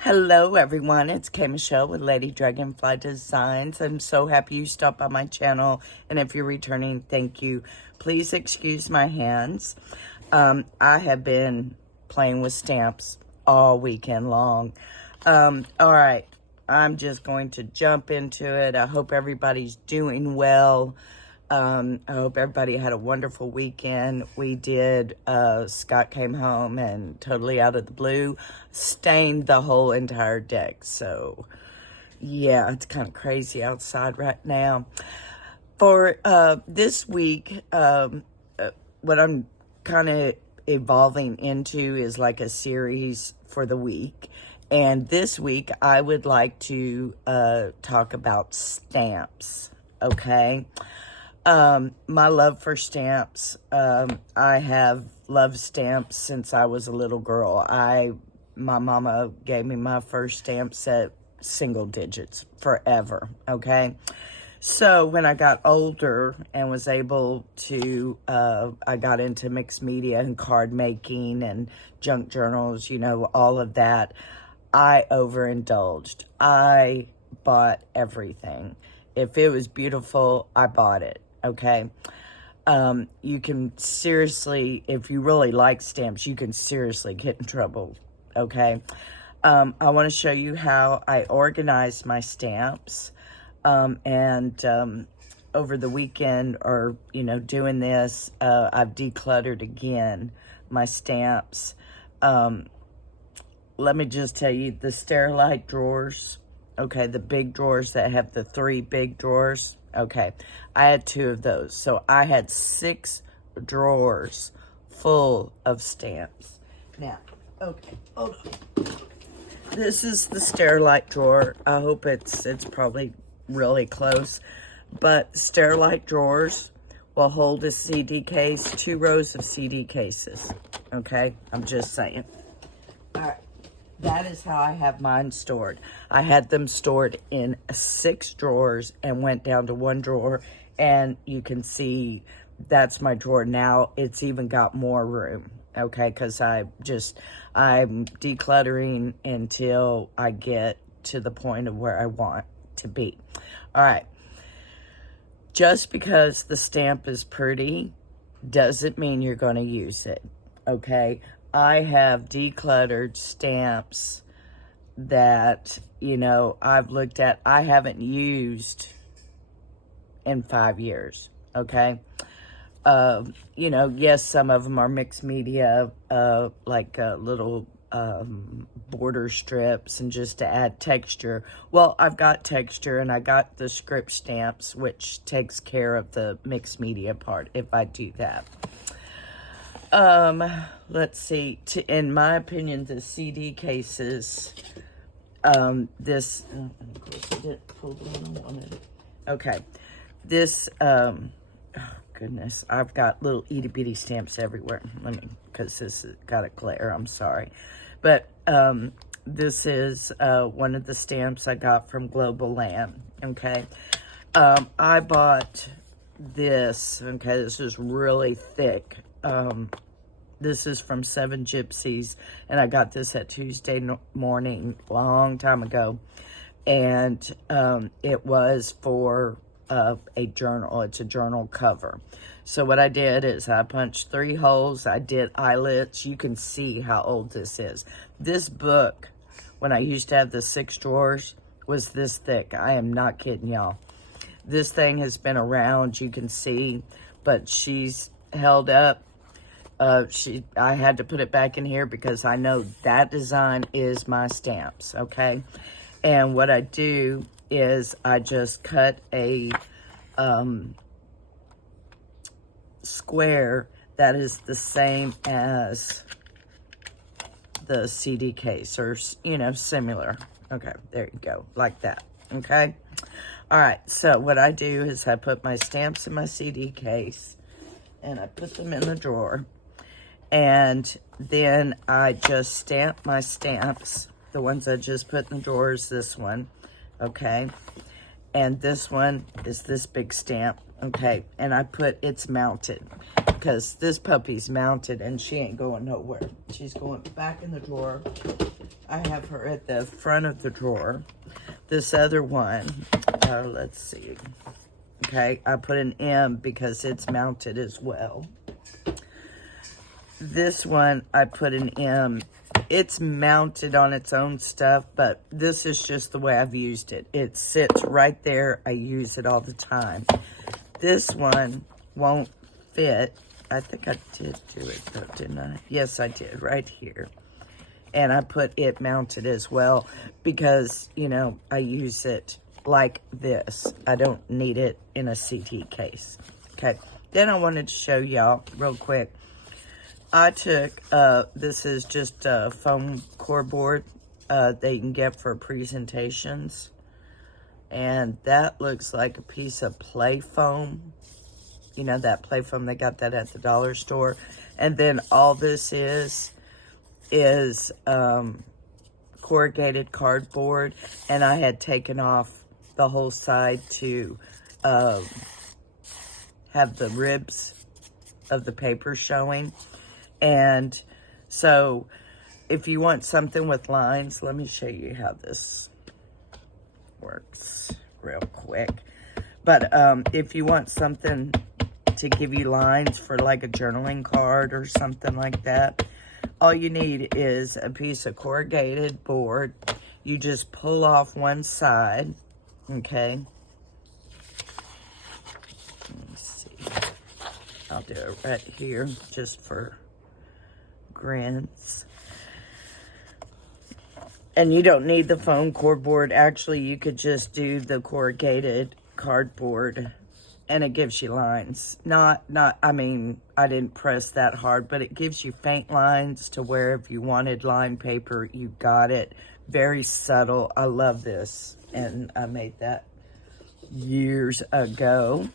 Hello everyone, it's Kay Michelle with Lady Dragonfly Designs. I'm so happy you stopped by my channel, and if you're returning, thank you. Please excuse my hands. I have been playing with stamps all weekend long. All right, I'm just going to jump into it. I hope everybody's doing well. I hope everybody had a wonderful weekend. We did. Scott came home and totally out of the blue stained the whole entire deck. So yeah, it's kind of crazy outside right now. For this week, what I'm kind of evolving into is like a series for the week. And this week, I would like to talk about stamps, okay? My love for stamps. I have loved stamps since I was a little girl. My mama gave me my first stamps at single digits forever, okay? So when I got older and was able to, I got into mixed media and card making and junk journals, you know, all of that. I overindulged. I bought everything. If it was beautiful, I bought it. Okay. You can seriously, if you really like stamps, you can seriously get in trouble. Okay. I want to show you how I organize my stamps. Over the weekend, or, you know, doing this, I've decluttered again my stamps. Let me just tell you, the Sterilite drawers, okay, the big drawers that have the 3 big drawers, okay, I had 2 of those. So I had 6 drawers full of stamps. Now, okay, hold on. This is the Sterilite drawer. I hope it's probably really close. But Sterilite drawers will hold a CD case, 2 rows of CD cases, okay? I'm just saying. All right. That is how I have mine stored. I had them stored in 6 drawers and went down to 1 drawer. And you can see that's my drawer now. It's even got more room, okay? Because I'm decluttering until I get to the point of where I want to be. All right. Just because the stamp is pretty doesn't mean you're going to use it, okay? I have decluttered stamps that, you know, I've looked at, I haven't used in 5 years, okay? You know, yes, some of them are mixed media, like little border strips and just to add texture. Well, I've got texture and I got the script stamps, which takes care of the mixed media part if I do that. Let's see, in my opinion, the CD cases, this, of course I didn't pull the one I wanted. Okay, this, oh goodness, I've got little itty bitty stamps everywhere. Because this has got a glare, I'm sorry. But, this is, one of the stamps I got from Global Land, okay? I bought this, okay, this is really thick. This is from Seven Gypsies, and I got this at Tuesday morning, long time ago, and it was for a journal. It's a journal cover. So what I did is I punched 3 holes. I did eyelets. You can see how old this is. This book, when I used to have the 6 drawers, was this thick. I am not kidding y'all. This thing has been around, you can see, but she's held up. I had to put it back in here because I know that design is my stamps, okay? And what I do is I just cut a square that is the same as the CD case, or, you know, similar. Okay, there you go, like that, okay? All right, so what I do is I put my stamps in my CD case, and I put them in the drawer. And then I just stamp my stamps, the ones I just put in the drawers, this one, okay? And this one is this big stamp, okay? And I put, it's mounted, because this puppy's mounted and she ain't going nowhere. She's going back in the drawer. I have her at the front of the drawer. This other one, let's see. Okay, I put an M because it's mounted as well. This one, I put an M. It's mounted on its own stuff, but this is just the way I've used it. It sits right there. I use it all the time. This one won't fit. I think I did do it though, didn't I? Yes, I did, right here. And I put it mounted as well because, you know, I use it like this. I don't need it in a CD case. Okay, then I wanted to show y'all real quick. I took, this is just a foam core board that you can get for presentations. And that looks like a piece of play foam. You know, that play foam, they got that at the dollar store. And then all this is corrugated cardboard. And I had taken off the whole side to have the ribs of the paper showing. And so if you want something with lines, let me show you how this works real quick. But if you want something to give you lines for like a journaling card or something like that, all you need is a piece of corrugated board. You just pull off one side, okay? Let me see. I'll do it right here just for grins. And you don't need the foam core board. Actually, you could just do the corrugated cardboard and it gives you lines. I mean, I didn't press that hard, but it gives you faint lines to where if you wanted line paper, you got it. Very subtle. I love this. And I made that years ago.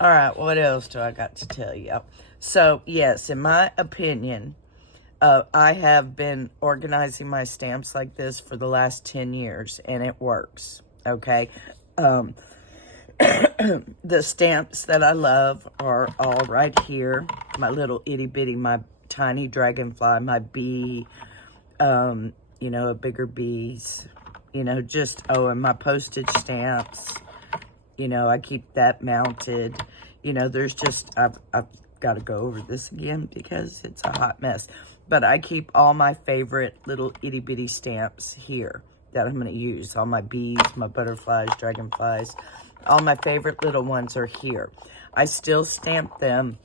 All right, what else do I got to tell you? So, yes, in my opinion, I have been organizing my stamps like this for the last 10 years, and it works, okay? The stamps that I love are all right here. My little itty-bitty, my tiny dragonfly, my bee, you know, bigger bees, you know, just, oh, and my postage stamps. You know, I keep that mounted. You know, there's just, I've got to go over this again because it's a hot mess. But I keep all my favorite little itty-bitty stamps here that I'm going to use. All my bees, my butterflies, dragonflies. All my favorite little ones are here. I still stamp them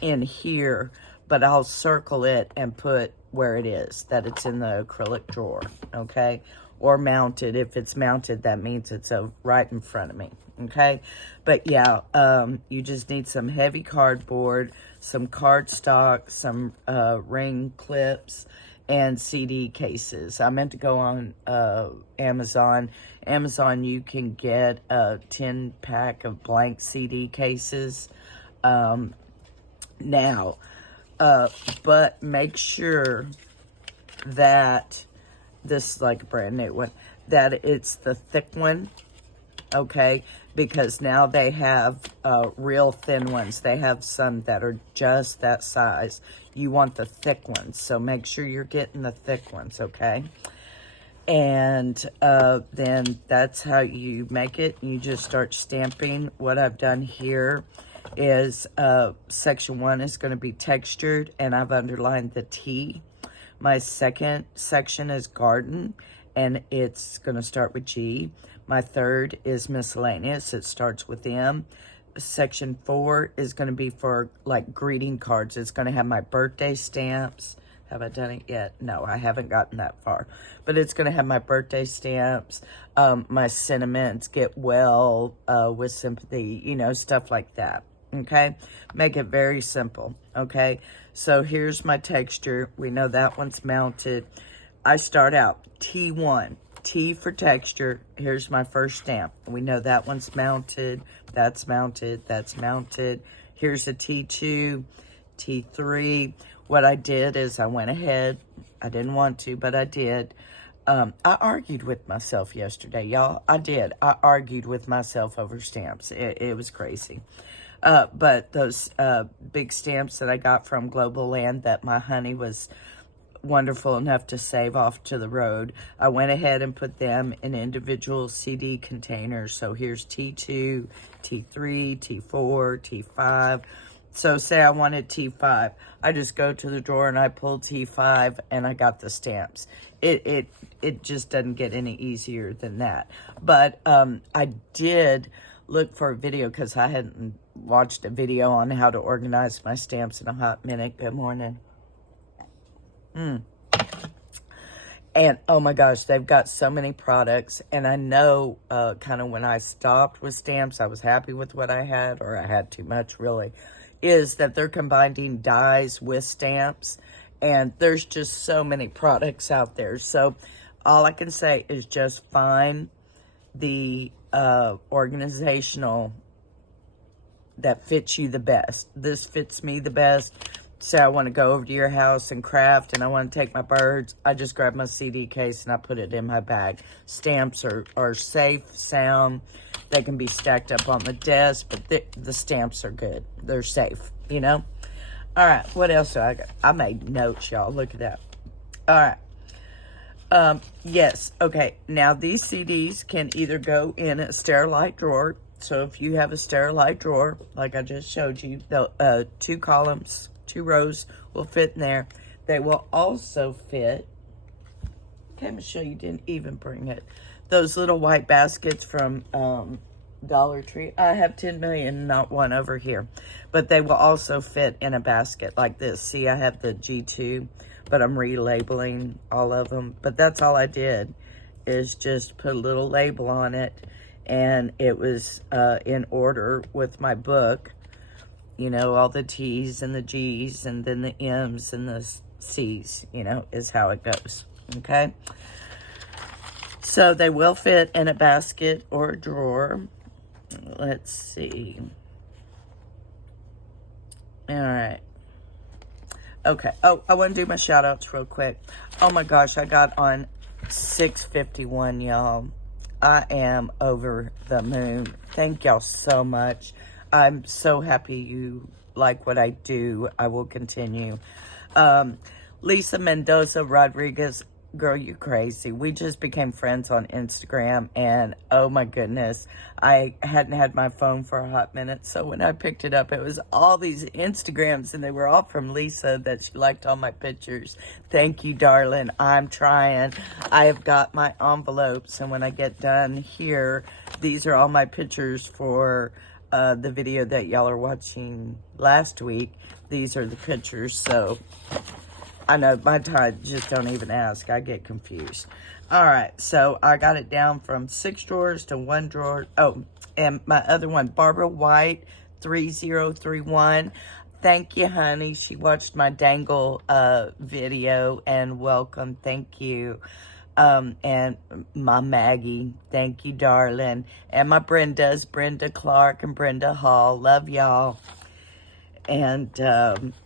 in here, but I'll circle it and put where it is, that it's in the acrylic drawer, okay? Or mounted. If it's mounted, that means it's right in front of me, okay? But yeah, you just need some heavy cardboard, some cardstock, some ring clips, and CD cases. I meant to go on Amazon. Amazon, you can get a 10-pack of blank CD cases now. But make sure that, this is like a brand new one, that it's the thick one, okay? Because now they have real thin ones. They have some that are just that size. You want the thick ones, so make sure you're getting the thick ones, okay? And then that's how you make it. You just start stamping. What I've done here is section 1 is going to be textured, and I've underlined the T. My second section is garden, and it's going to start with G. My third is miscellaneous. It starts with M. Section 4 is going to be for like greeting cards. It's going to have my birthday stamps. Have I done it yet? No, I haven't gotten that far. But it's going to have my birthday stamps, my sentiments, get well with sympathy, you know, stuff like that. Okay? Make it very simple. Okay? So here's my texture. We know that one's mounted. I start out T1. T for texture. Here's my first stamp. We know that one's mounted. That's mounted. That's mounted. Here's a T2, T3. What I did is I went ahead. I didn't want to, but I did. I argued with myself yesterday, y'all. I did. I argued with myself over stamps. It was crazy. But those big stamps that I got from Global Land that my honey was wonderful enough to save off to the road, I went ahead and put them in individual CD containers. So here's T2, T3, T4, T5. So say I wanted T5, I just go to the drawer and I pull T5 and I got the stamps. It just doesn't get any easier than that. But I did look for a video because I hadn't watched a video on how to organize my stamps in a hot minute. Good morning. And oh my gosh, they've got so many products. And I know kind of when I stopped with stamps, I was happy with what I had, or I had too much really, is that they're combining dies with stamps. And there's just so many products out there. So all I can say is just find the organizational that fits you the best. This fits me the best. Say I want to go over to your house and craft and I want to take my birds, I just grab my CD case and I put it in my bag. Stamps are safe, sound. They can be stacked up on the desk, but the stamps are good. They're safe, you know? All right, what else do I got? I made notes, y'all. Look at that. All right. Yes, okay. Now, these CDs can either go in a Sterilite drawer. So if you have a Sterilite drawer, like I just showed you, the 2 columns, 2 rows will fit in there. They will also fit, okay, Michelle, you didn't even bring it. Those little white baskets from Dollar Tree. I have 10 million, not one over here. But they will also fit in a basket like this. See, I have the G2, but I'm relabeling all of them. But that's all I did, is just put a little label on it. And it was in order with my book. You know, all the T's and the G's and then the M's and the C's, you know, is how it goes. Okay? So they will fit in a basket or a drawer. Let's see. All right. Okay. Oh, I want to do my shout outs real quick. Oh my gosh, I got on 651, y'all. I am over the moon. Thank y'all so much. I'm so happy you like what I do. I will continue. Lisa Mendoza Rodriguez, girl, you crazy. We just became friends on Instagram, and oh my goodness, I hadn't had my phone for a hot minute, so when I picked it up, it was all these Instagrams, and they were all from Lisa that she liked all my pictures. Thank you, darling. I'm trying. I have got my envelopes, and when I get done here, these are all my pictures for the video that y'all are watching last week. These are the pictures, so I know my time, just don't even ask. I get confused. All right, so I got it down from 6 drawers to 1 drawer. Oh, and my other one, Barbara White, 3031. Thank you, honey. She watched my dangle video, and welcome. Thank you. And my Maggie, thank you, darling. And my Brendas, Brenda Clark and Brenda Hall. Love y'all. And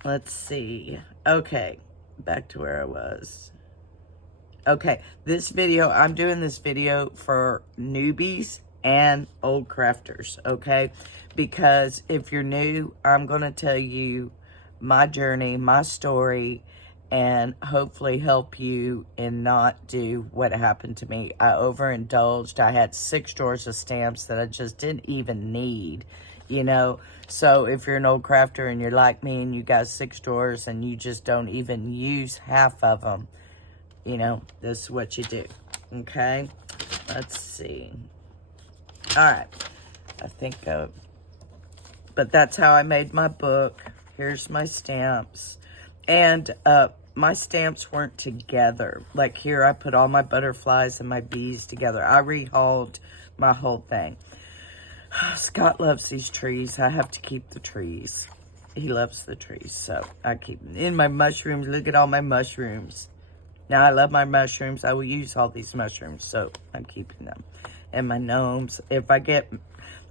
let's see. Okay. Back to where I was. Okay, this video, I'm doing this video for newbies and old crafters, okay? Because if you're new, I'm going to tell you my journey, my story, and hopefully help you and not do what happened to me. I overindulged. I had 6 drawers of stamps that I just didn't even need, you know? So if you're an old crafter and you're like me and you got 6 drawers and you just don't even use half of them, you know, this is what you do, okay? Let's see. All right. I think, but that's how I made my book. Here's my stamps. And my stamps weren't together. Like here, I put all my butterflies and my bees together. I rehauled my whole thing. Scott loves these trees. I have to keep the trees. He loves the trees, so I keep them. In my mushrooms, look at all my mushrooms. Now, I love my mushrooms. I will use all these mushrooms, so I'm keeping them. And my gnomes. If I get,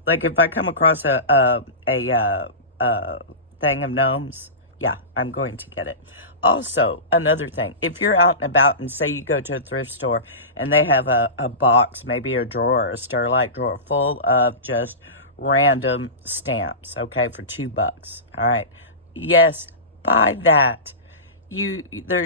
like, if I come across a thing of gnomes, yeah, I'm going to get it. Also, another thing, if you're out and about and say you go to a thrift store and they have a box, maybe a drawer, a Sterilite drawer full of just random stamps, okay, for $2, all right? Yes, buy that. there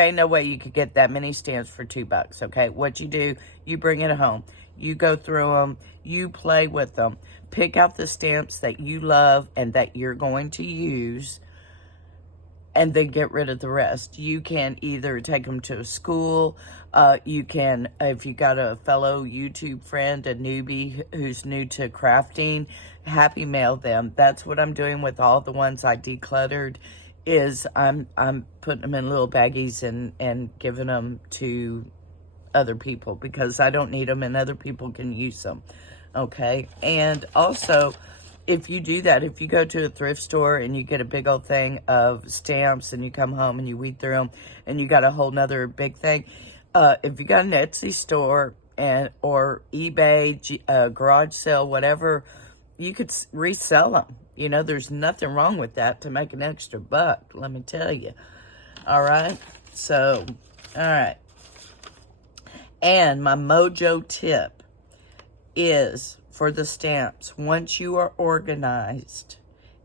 ain't no way you could get that many stamps for $2, okay? What you do, you bring it home. You go through them. You play with them. Pick out the stamps that you love and that you're going to use, and then get rid of the rest. You can either take them to a school. You can, if you got a fellow YouTube friend, a newbie who's new to crafting, happy mail them. That's what I'm doing with all the ones I decluttered. Is I'm putting them in little baggies and giving them to other people because I don't need them and other people can use them. Okay, and also, if you do that, if you go to a thrift store and you get a big old thing of stamps and you come home and you weed through them and you got a whole nother big thing, if you got an Etsy store or eBay, garage sale, whatever, you could resell them. You know, there's nothing wrong with that to make an extra buck, let me tell you. All right, so, all right. And my mojo tip is for the stamps, once you are organized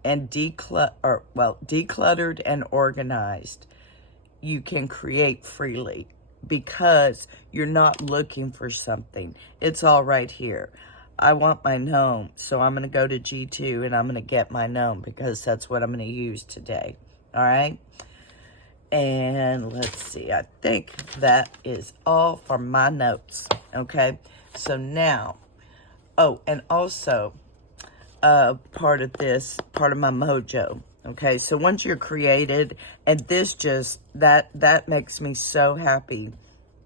and decluttered and organized, you can create freely because you're not looking for something. It's all right here. I want my gnome, so I'm going to go to G2 and I'm going to get my gnome because that's what I'm going to use today. All right? And let's see, I think that is all for my notes. Okay? So now, oh, and also, part of my mojo. Okay, so once you're created, and this just, that makes me so happy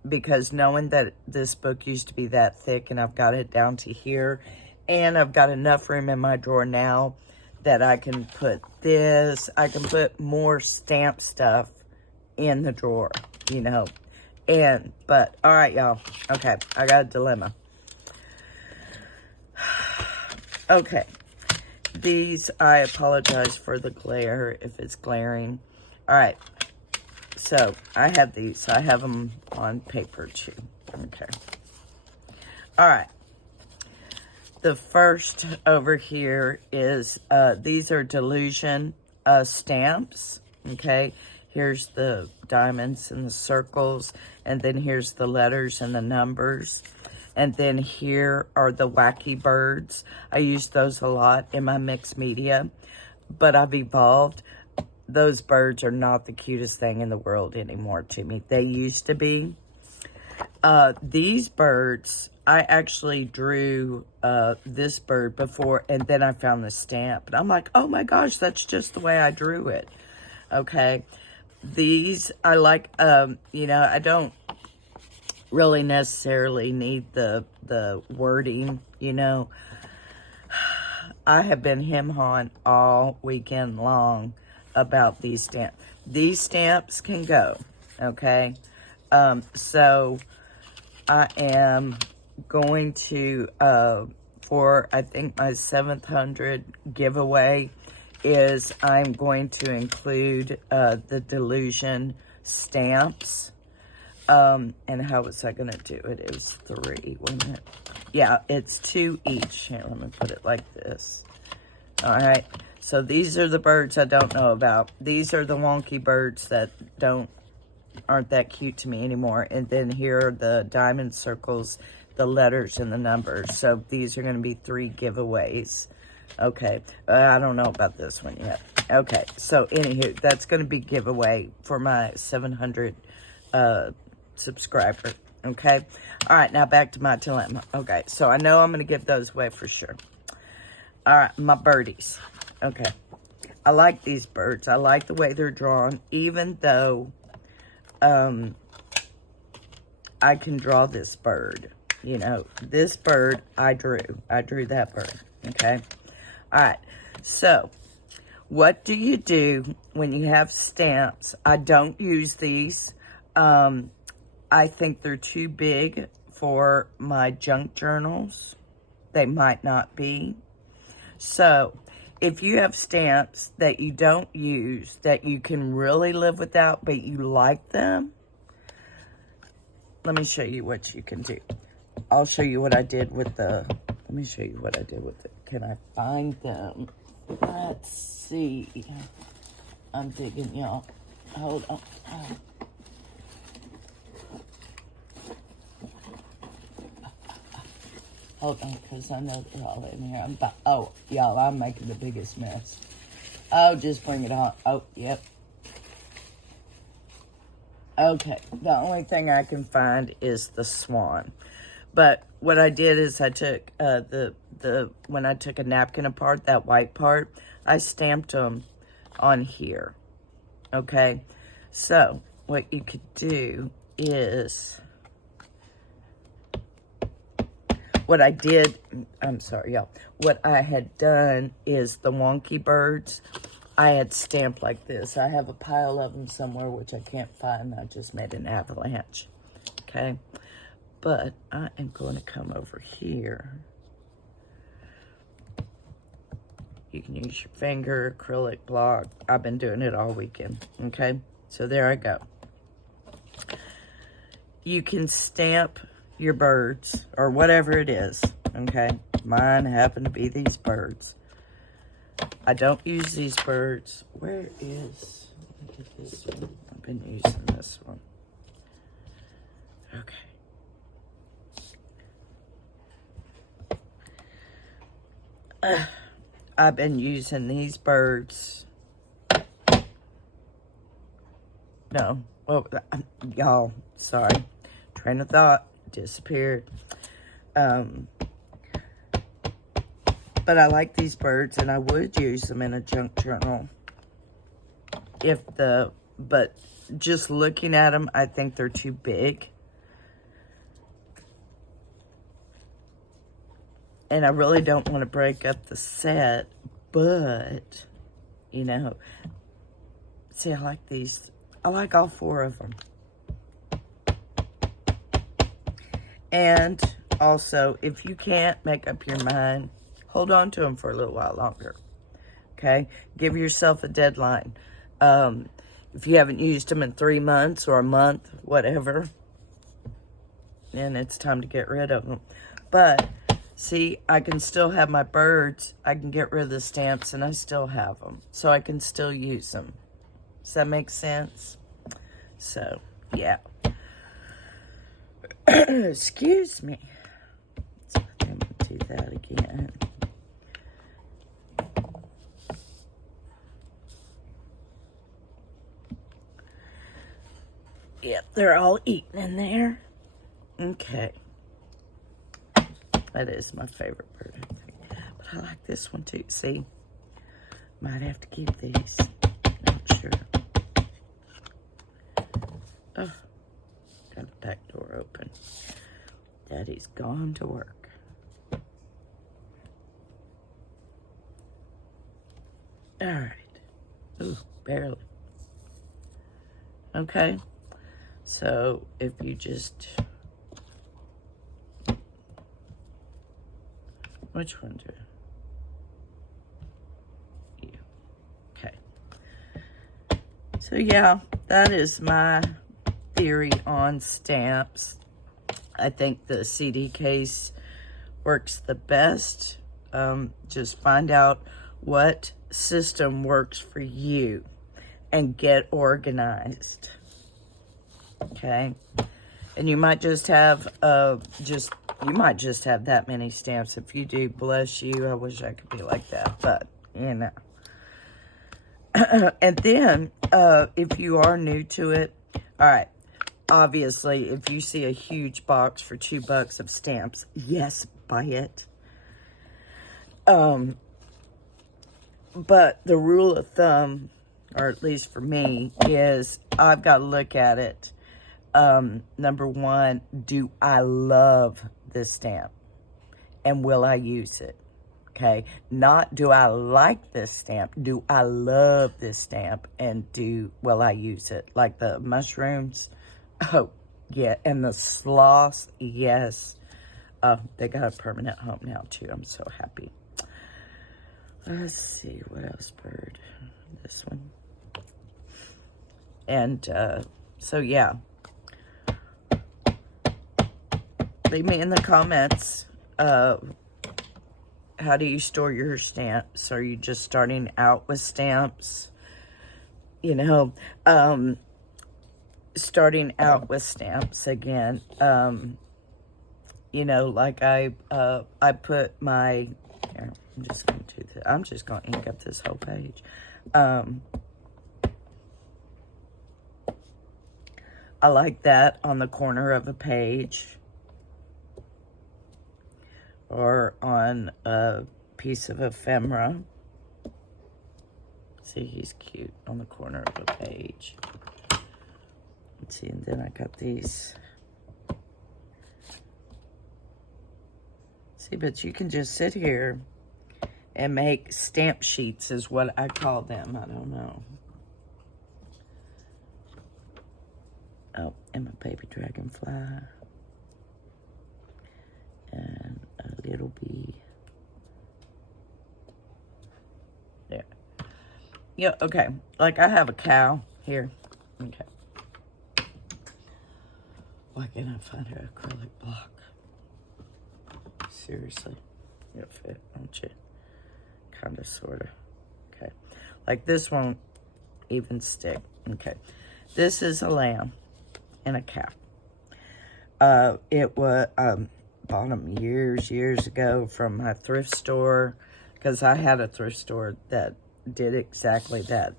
because knowing that this book used to be that thick and I've got it down to here, and I've got enough room in my drawer now that I can put this, I can put more stamp stuff in the drawer, you know. But, all right, y'all. Okay, I got a dilemma. Okay, these, I apologize for the glare if it's glaring. All right, so I have these. I have them on paper too. Okay. All right. The first over here is, these are Delusion stamps. Okay. Here's the diamonds and the circles, and then here's the letters and the numbers. And then here are the wacky birds. I use those a lot in my mixed media, but I've evolved. Those birds are not the cutest thing in the world anymore to me. They used to be. These birds, I actually drew this bird before, and then I found the stamp. And I'm like, oh my gosh, that's just the way I drew it. Okay. These, I like, you know, I don't really necessarily need the wording, you know. I have been hem-hawing all weekend long about these stamps. These stamps can go, okay? So I am going to, for I think my 700 giveaway, is I'm going to include the Delusion stamps. And how was I going to do it? It was 3, wasn't it? Yeah, it's 2 each. Here, let me put it like this. All right. So these are the birds I don't know about. These are the wonky birds that aren't that cute to me anymore. And then here are the diamond circles, the letters, and the numbers. So these are going to be 3 giveaways. Okay, I don't know about this one yet. Okay, so anywho, that's going to be giveaway for my 700 subscriber. Okay, all right, now back to my dilemma. Okay, so I know I'm going to give those away for sure. All right, my birdies. Okay, I like these birds. I like the way they're drawn, even though I can draw this bird. You know, this bird I drew. I drew that bird. Okay. All right, so what do you do when you have stamps? I don't use these. I think they're too big for my junk journals. They might not be. So if you have stamps that you don't use, that you can really live without, but you like them, let me show you what you can do. I'll show you what I did with let me show you what I did with it. Can I find them? Let's see. I'm digging, y'all. Hold on. Hold on, because I know they're all in here. Oh, y'all, I'm making the biggest mess. Oh, just bring it on. Oh, yep. Okay, the only thing I can find is the swan. But what I did is I took when I took a napkin apart, that white part, I stamped them on here. Okay, so what you could do is, what I did, I'm sorry, y'all. What I had done is the wonky birds, I had stamped like this. I have a pile of them somewhere, which I can't find. I just made an avalanche, okay? But I am going to come over here. You can use your finger, acrylic block. I've been doing it all weekend, okay? So there I go. You can stamp your birds or whatever it is, okay? Mine happen to be these birds. I don't use these birds. Where is, let me get this one. I've been using this one. Okay. I've been using these birds. No, well, y'all, sorry. Train of thought disappeared. But I like these birds, and I would use them in a junk journal. But just looking at them, I think they're too big. And I really don't want to break up the set, but, you know, see, I like these. I like all 4 of them. And also, if you can't make up your mind, hold on to them for a little while longer, okay? Give yourself a deadline. If you haven't used them in 3 months or a month, whatever, then it's time to get rid of them. But, see, I can still have my birds. I can get rid of the stamps, and I still have them. So I can still use them. Does that make sense? So, yeah. Excuse me. So let me do that again. Yep, they're all eaten in there. Okay. That is my favorite bird, I think. But I like this one too. See? Might have to keep these. Not sure. Oh, got the back door open. Daddy's gone to work. All right. Ooh, barely. Okay. So if you just... Which one do you? Okay. So yeah, that is my theory on stamps. I think the CD case works the best. Just find out what system works for you and get organized. Okay. And you might just have you might just have that many stamps. If you do, bless you. I wish I could be like that, but you know. And then if you are new to it, all right, obviously if you see a huge box for $2 of stamps, yes, buy it. But the rule of thumb, or at least for me, is I've got to look at it. Number one, do I love this stamp? And will I use it? Okay. Not do I like this stamp? Do I love this stamp? And will I use it? Like the mushrooms. Oh, yeah. And the sloths. Yes. They got a permanent home now too. I'm so happy. Let's see. What else, bird? This one. And, so yeah. Leave me in the comments, how do you store your stamps? Are you just starting out with stamps? you know, starting out with stamps again. You know, like I put my, here, I'm just going to do this. I'm just going to ink up this whole page. I like that on the corner of a page or on a piece of ephemera. See, he's cute on the corner of a page. Let's see, and then I got these. See, but you can just sit here and make stamp sheets is what I call them. I don't know. Oh, and my baby dragonfly. And a little bee. There. Yeah, okay. Like I have a cow here. Okay. Why can't I find an acrylic block? Seriously. You'll fit, won't you? Kind of, sort of. Okay. Like this won't even stick. Okay. This is a lamb and a cow. It was, bought them years ago from my thrift store, because I had a thrift store that did exactly that.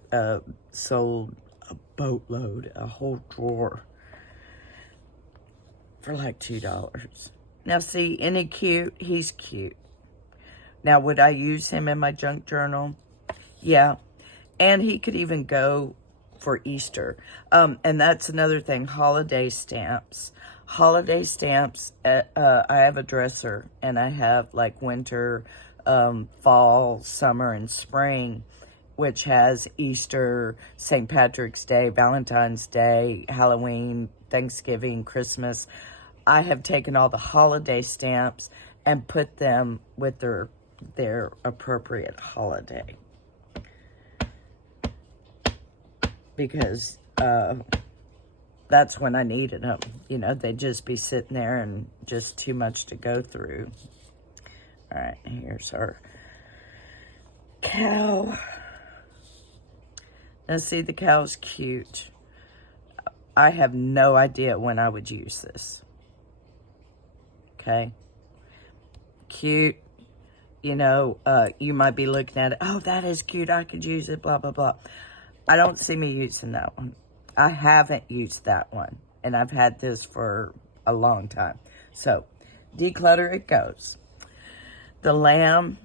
Sold a boatload, a whole drawer for like $2. Now see, isn't he cute? He's cute. Now, would I use him in my junk journal? Yeah. And he could even go for Easter. And that's another thing, holiday stamps. Holiday stamps, I have a dresser, and I have like winter, fall, summer, and spring, which has Easter, St. Patrick's Day, Valentine's Day, Halloween, Thanksgiving, Christmas. I have taken all the holiday stamps and put them with their appropriate holiday. Because that's when I needed them. You know, they'd just be sitting there and just too much to go through. All right, here's our cow. Now see, the cow's cute. I have no idea when I would use this. Okay? Cute. You know, you might be looking at it, oh, that is cute, I could use it, blah, blah, blah. I don't see me using that one. I haven't used that one, and I've had this for a long time. So, declutter it goes. The lamb,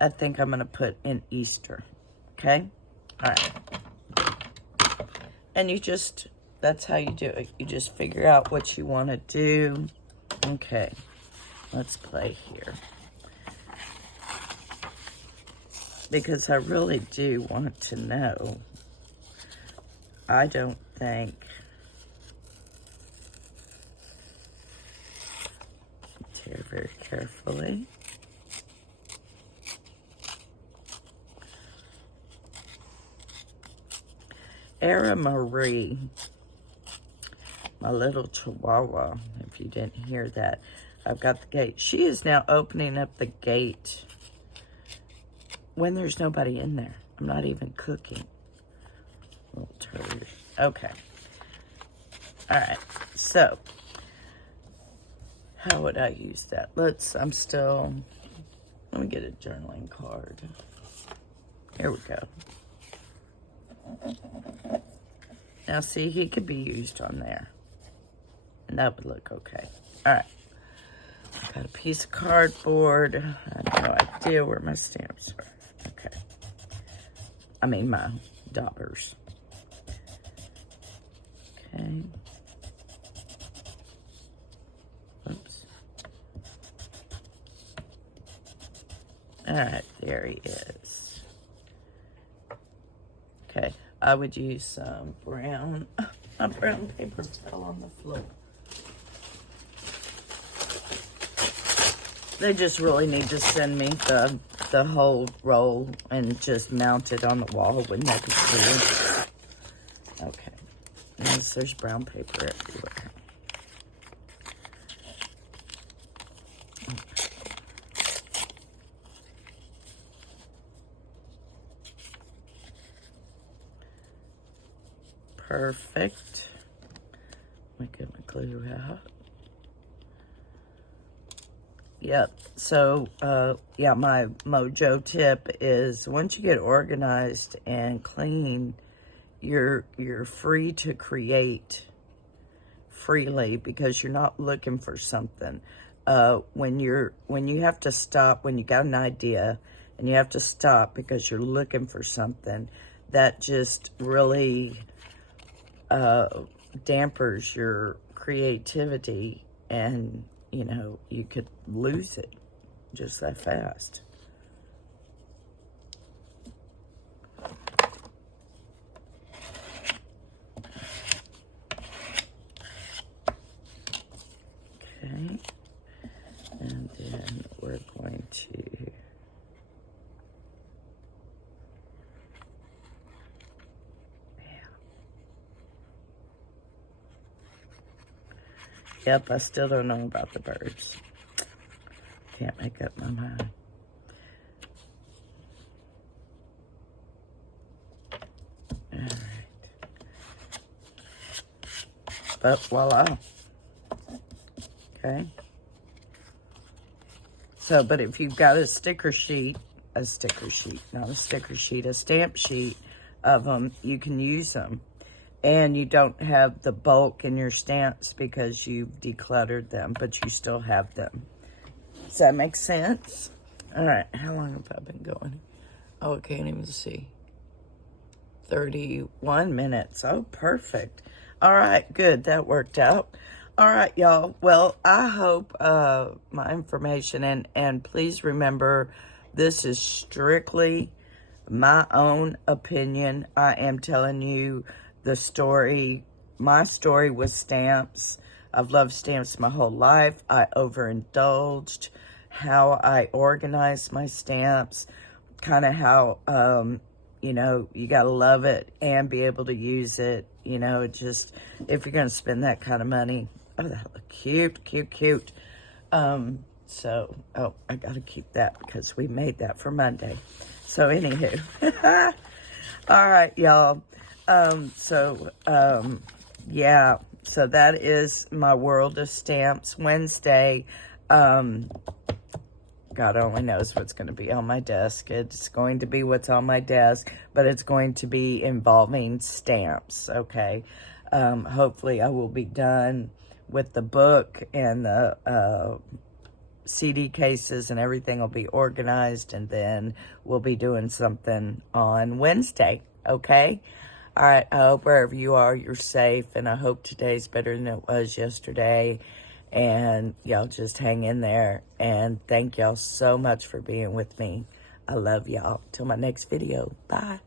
I think I'm going to put in Easter, okay? All right. And you just, that's how you do it. You just figure out what you want to do. Okay, let's play here. Because I really do want to know. I don't think. Tear very carefully. Era Marie, my little chihuahua, if you didn't hear that, I've got the gate. She is now opening up the gate when there's nobody in there. I'm not even cooking. Little turd. Okay. All right. So, how would I use that? Let me get a journaling card. Here we go. Now, see, he could be used on there. And that would look okay. All right. Got a piece of cardboard. I have no idea where my stamps are. Okay. I mean, my daubers. Okay. Oops. All right, there he is. Okay, I would use some brown, a brown paper fell on the floor. They just really need to send me the whole roll and just mount it on the wall. Wouldn't that be cool? Okay. Yes, there's brown paper everywhere. Perfect. Let me get my glue out. Yep. So, yeah, my mojo tip is once you get organized and clean, you're free to create freely because you're not looking for something. When you have to stop, when you got an idea and you have to stop because you're looking for something, that just really dampers your creativity, and you know, you could lose it just that fast. Okay, and then we're going to Yep, I still don't know about the birds. Can't make up my mind. All right. But voila. Okay. So, but if you've got a stamp sheet, of them, you can use them. And you don't have the bulk in your stamps because you've decluttered them, but you still have them. Does that make sense? All right, how long have I been going? Oh, I can't even see. 31 minutes. Oh, perfect. All right, good. That worked out. All right, y'all. Well, I hope my information, and please remember, this is strictly my own opinion. I am telling you the story, my story with stamps. I've loved stamps my whole life. I overindulged how I organized my stamps, kind of how, you know, you got to love it and be able to use it. You know, it just, if you're going to spend that kind of money. Oh, that look cute, cute, cute. So, oh, I got to keep that because we made that for Monday. So, anywho. All right, y'all. Yeah, so that is my World of Stamps Wednesday. God only knows what's going to be on my desk. It's going to be what's on my desk, but it's going to be involving stamps, okay? Hopefully I will be done with the book, and the CD cases and everything will be organized, and then we'll be doing something on Wednesday, okay? All right, I hope wherever you are, you're safe, and I hope today's better than it was yesterday, and y'all just hang in there, and thank y'all so much for being with me. I love y'all. Till my next video. Bye.